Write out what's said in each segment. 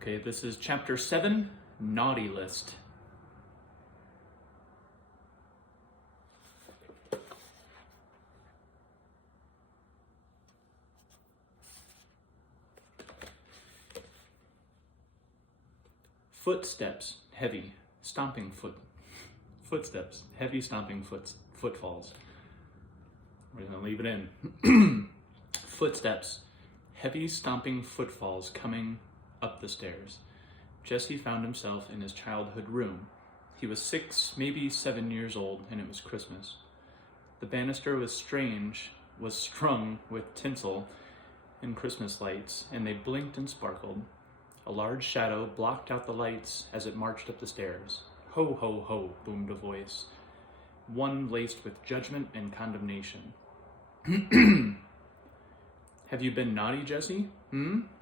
Okay, this is chapter 7, Naughty List. Footsteps, heavy, stomping footsteps, heavy stomping footfalls. We're gonna leave it in. Footsteps, heavy stomping footfalls coming up the stairs. Jesse found himself in his childhood room. He was 6, maybe 7 years old, and it was Christmas. The banister was strung with tinsel and Christmas lights, and they blinked and sparkled. A large shadow blocked out the lights as it marched up the stairs. Ho, ho, ho, boomed a voice, one laced with judgment and condemnation. Have you been naughty, Jesse?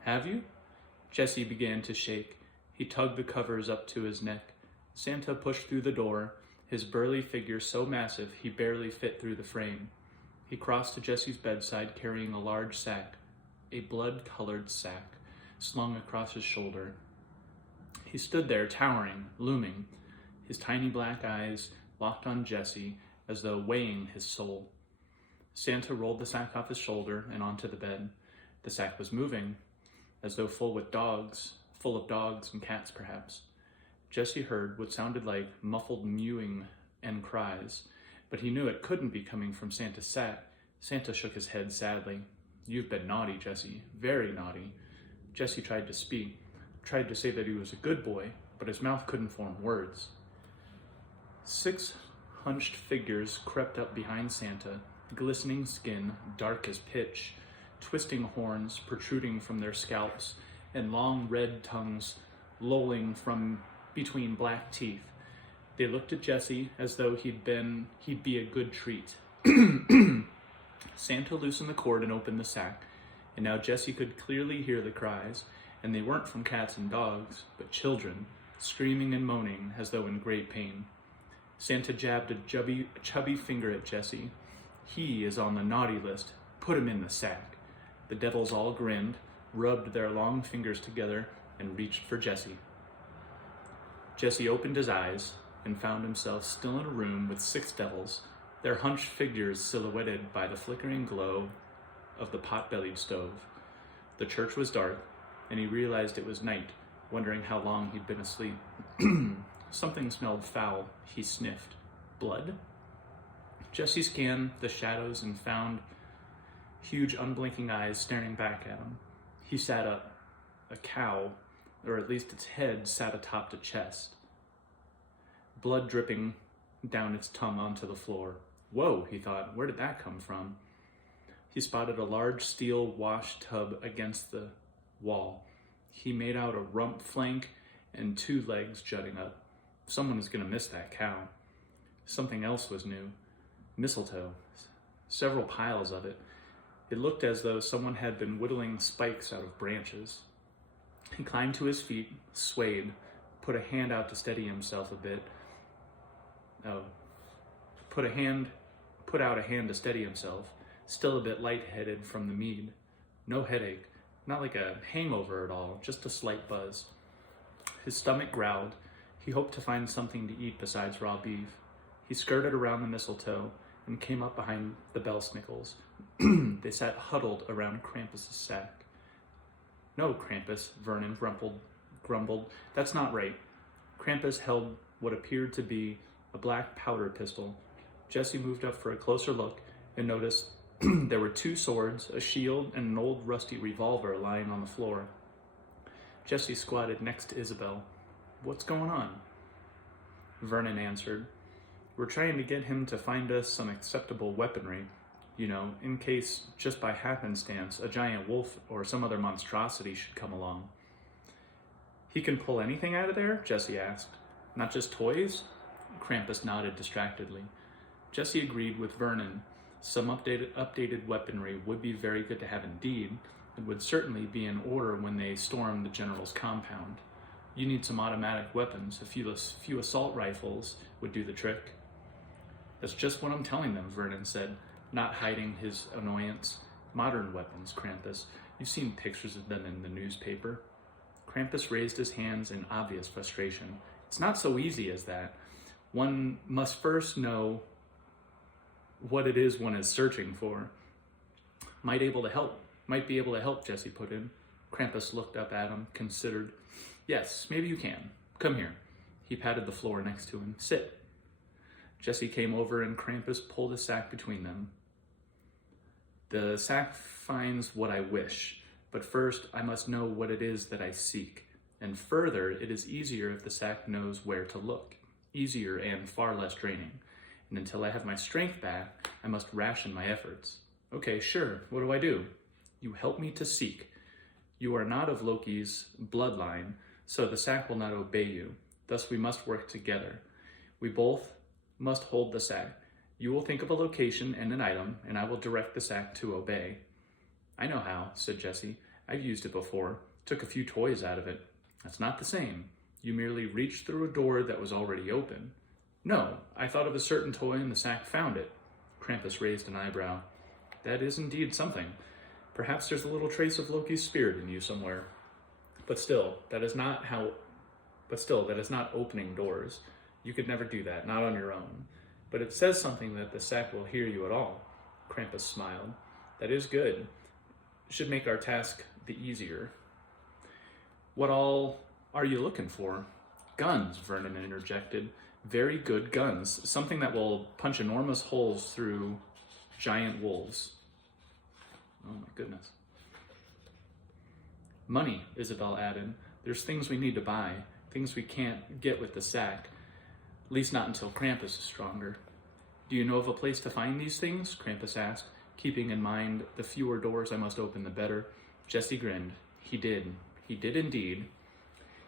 Have you? Jesse began to shake. He tugged the covers up to his neck. Santa pushed through the door, his burly figure so massive he barely fit through the frame. He crossed to Jesse's bedside carrying a large sack, a blood-colored sack, slung across his shoulder. He stood there, towering, looming, his tiny black eyes locked on Jesse as though weighing his soul. Santa rolled the sack off his shoulder and onto the bed. The sack was moving, as though full of dogs and cats perhaps. Jesse heard what sounded like muffled mewing and cries, but he knew it couldn't be coming from Santa's sack. Santa shook his head sadly. You've been naughty, Jesse, very naughty. Jesse tried to speak, tried to say that he was a good boy, but his mouth couldn't form words. 6 hunched figures crept up behind Santa, glistening skin, dark as pitch, twisting horns protruding from their scalps, and long red tongues lolling from between black teeth. They looked at Jesse as though he'd be a good treat. Santa loosened the cord and opened the sack, and now Jesse could clearly hear the cries, and they weren't from cats and dogs, but children, screaming and moaning as though in great pain. Santa jabbed a chubby finger at Jesse. He is on the naughty list. Put him in the sack. The devils all grinned, rubbed their long fingers together, and reached for Jesse. Jesse opened his eyes and found himself still in a room with 6 devils, their hunched figures silhouetted by the flickering glow of the pot-bellied stove. The church was dark, and he realized it was night, wondering how long he'd been asleep. Something smelled foul. He sniffed. Blood? Jesse scanned the shadows and found huge unblinking eyes staring back at him. He sat up. A cow, or at least its head, sat atop the chest, blood dripping down its tongue onto the floor. Whoa, he thought, where did that come from? He spotted a large steel wash tub against the wall. He made out a rump flank and 2 legs jutting up. Someone was going to miss that cow. Something else was new. Mistletoe. Several piles of it. It looked as though someone had been whittling spikes out of branches. He climbed to his feet, swayed, put a hand out to steady himself a bit. Put out a hand to steady himself, still a bit lightheaded from the mead. No headache, not like a hangover at all, just a slight buzz. His stomach growled. He hoped to find something to eat besides raw beef. He skirted around the mistletoe and came up behind the Belsnickles. They sat huddled around Krampus's sack. No, Krampus, Vernon grumbled. That's not right. Krampus held what appeared to be a black powder pistol. Jesse moved up for a closer look and noticed there were 2 swords, a shield, and an old rusty revolver lying on the floor. Jesse squatted next to Isabel. What's going on? Vernon answered. We're trying to get him to find us some acceptable weaponry, in case, just by happenstance, a giant wolf or some other monstrosity should come along. He can pull anything out of there? Jesse asked. Not just toys? Krampus nodded distractedly. Jesse agreed with Vernon. Some updated weaponry would be very good to have indeed, and would certainly be in order when they storm the general's compound. You need some automatic weapons. A few assault rifles would do the trick. That's just what I'm telling them, Vernon said, not hiding his annoyance. Modern weapons, Krampus. You've seen pictures of them in the newspaper. Krampus raised his hands in obvious frustration. It's not so easy as that. One must first know what it is one is searching for. Might be able to help, Jesse put in. Krampus looked up at him, considered. Yes, maybe you can. Come here. He patted the floor next to him. Sit. Jesse came over and Krampus pulled a sack between them. The sack finds what I wish, but first I must know what it is that I seek. And further, it is easier if the sack knows where to look. Easier and far less draining. And until I have my strength back, I must ration my efforts. Okay, sure, what do I do? You help me to seek. You are not of Loki's bloodline, so the sack will not obey you. Thus we must work together. We both must hold the sack. You will think of a location and an item, and I will direct the sack to obey. I know how, said Jesse. I've used it before. Took a few toys out of it. That's not the same. You merely reached through a door that was already open. No, I thought of a certain toy and the sack found it. Krampus raised an eyebrow. That is indeed something. Perhaps there's a little trace of Loki's spirit in you somewhere. But still, that is not opening doors. You could never do that, not on your own. But it says something that the sack will hear you at all. Krampus smiled. That is good. Should make our task the easier. What all are you looking for? Guns, Vernon interjected. Very good guns. Something that will punch enormous holes through giant wolves. Oh my goodness. Money, Isabel added. There's things we need to buy. Things we can't get with the sack. At least not until Krampus is stronger. Do you know of a place to find these things? Krampus asked, keeping in mind the fewer doors I must open, the better. Jesse grinned. He did. He did indeed.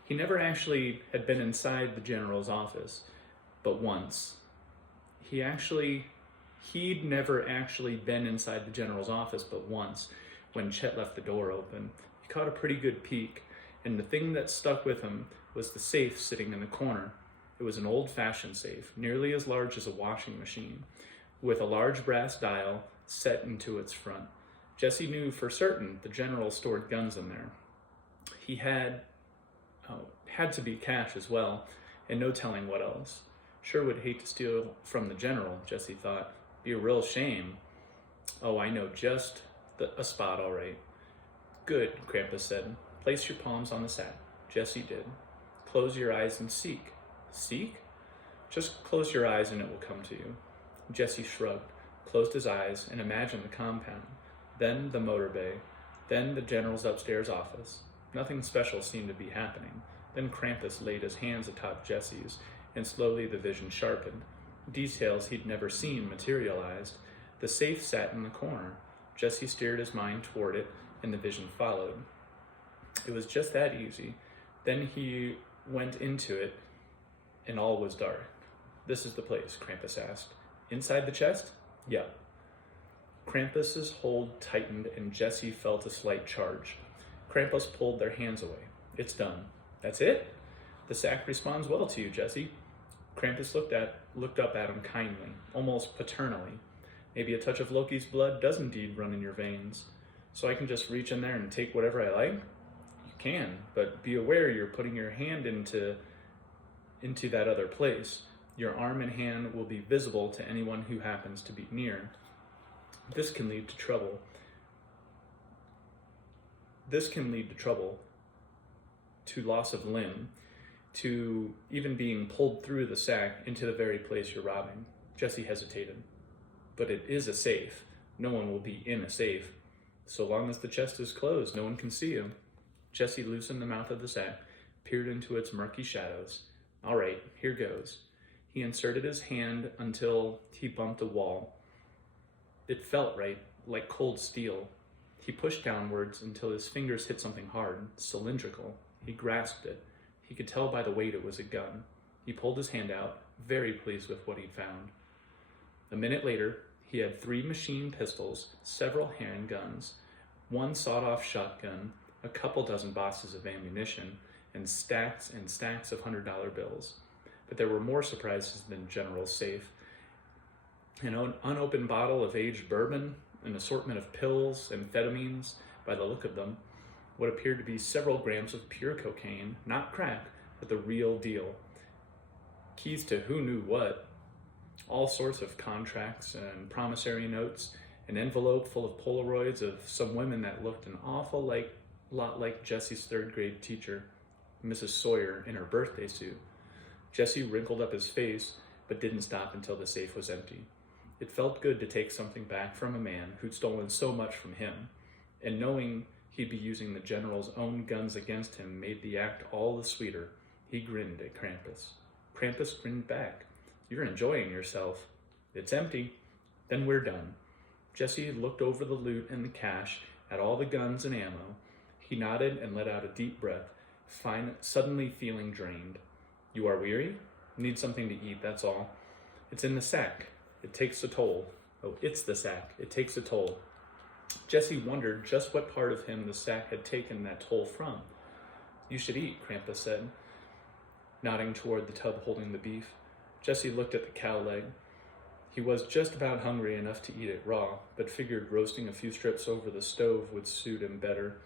He never actually had been inside the general's office, but once. He'd never actually been inside the general's office but once, when Chet left the door open. He caught a pretty good peek, and the thing that stuck with him was the safe sitting in the corner. It was an old-fashioned safe, nearly as large as a washing machine, with a large brass dial set into its front. Jesse knew for certain the general stored guns in there. He had to be cash as well, and no telling what else. Sure would hate to steal from the general, Jesse thought. Be a real shame. Oh, I know just a spot, all right. Good, Krampus said. Place your palms on the sack. Jesse did. Close your eyes and seek. Seek? Just close your eyes and it will come to you. Jesse shrugged, closed his eyes, and imagined the compound. Then the motor bay. Then the general's upstairs office. Nothing special seemed to be happening. Then Krampus laid his hands atop Jesse's, and slowly the vision sharpened. Details he'd never seen materialized. The safe sat in the corner. Jesse steered his mind toward it, and the vision followed. It was just that easy. Then he went into it, and all was dark. This is the place, Krampus asked. Inside the chest? Yeah. Krampus's hold tightened, and Jesse felt a slight charge. Krampus pulled their hands away. It's done. That's it? The sack responds well to you, Jesse. Krampus looked up at him kindly, almost paternally. Maybe a touch of Loki's blood does indeed run in your veins. So I can just reach in there and take whatever I like? You can, but be aware you're putting your hand into that other place. Your arm and hand will be visible to anyone who happens to be near. This can lead to trouble. To loss of limb, to even being pulled through the sack into the very place you're robbing. Jesse hesitated. But it is a safe. No one will be in a safe. So long as the chest is closed, no one can see you. Jesse loosened the mouth of the sack, peered into its murky shadows. All right, here goes. He inserted his hand until he bumped a wall. It felt right, like cold steel. He pushed downwards until his fingers hit something hard, cylindrical. He grasped it. He could tell by the weight it was a gun. He pulled his hand out, very pleased with what he'd found. A minute later, he had 3 machine pistols, several handguns, 1 sawed-off shotgun, a couple dozen boxes of ammunition, and stacks of $100 bills. But there were more surprises than General's safe. An unopened bottle of aged bourbon, an assortment of pills, amphetamines, by the look of them, what appeared to be several grams of pure cocaine, not crack, but the real deal. Keys to who knew what, all sorts of contracts and promissory notes, an envelope full of Polaroids of some women that looked an awful lot like Jesse's third grade teacher, Mrs. Sawyer, in her birthday suit. Jesse wrinkled up his face, but didn't stop until the safe was empty. It felt good to take something back from a man who'd stolen so much from him, and knowing he'd be using the general's own guns against him made the act all the sweeter. He grinned at Krampus. Krampus grinned back. "You're enjoying yourself." "It's empty." "Then we're done." Jesse looked over the loot and the cash, at all the guns and ammo. He nodded and let out a deep breath, suddenly feeling drained. "You are weary? Need something to eat, that's all." "It's in the sack. It takes a toll." "Oh, it's the sack. It takes a toll." Jesse wondered just what part of him the sack had taken that toll from. "You should eat," Krampus said, nodding toward the tub holding the beef. Jesse looked at the cow leg. He was just about hungry enough to eat it raw, but figured roasting a few strips over the stove would suit him better.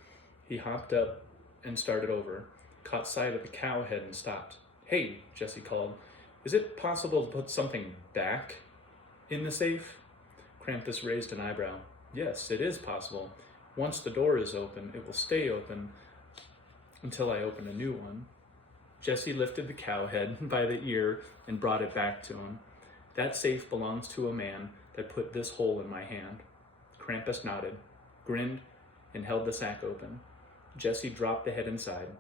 He hopped up and started over, caught sight of the cow head and stopped. "Hey," Jesse called, "is it possible to put something back in the safe?" Krampus raised an eyebrow. "Yes, it is possible. Once the door is open, it will stay open until I open a new one." Jesse lifted the cow head by the ear and brought it back to him. "That safe belongs to a man that put this hole in my hand." Krampus nodded, grinned, and held the sack open. Jesse dropped the head inside.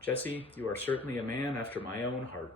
"Jesse, you are certainly a man after my own heart."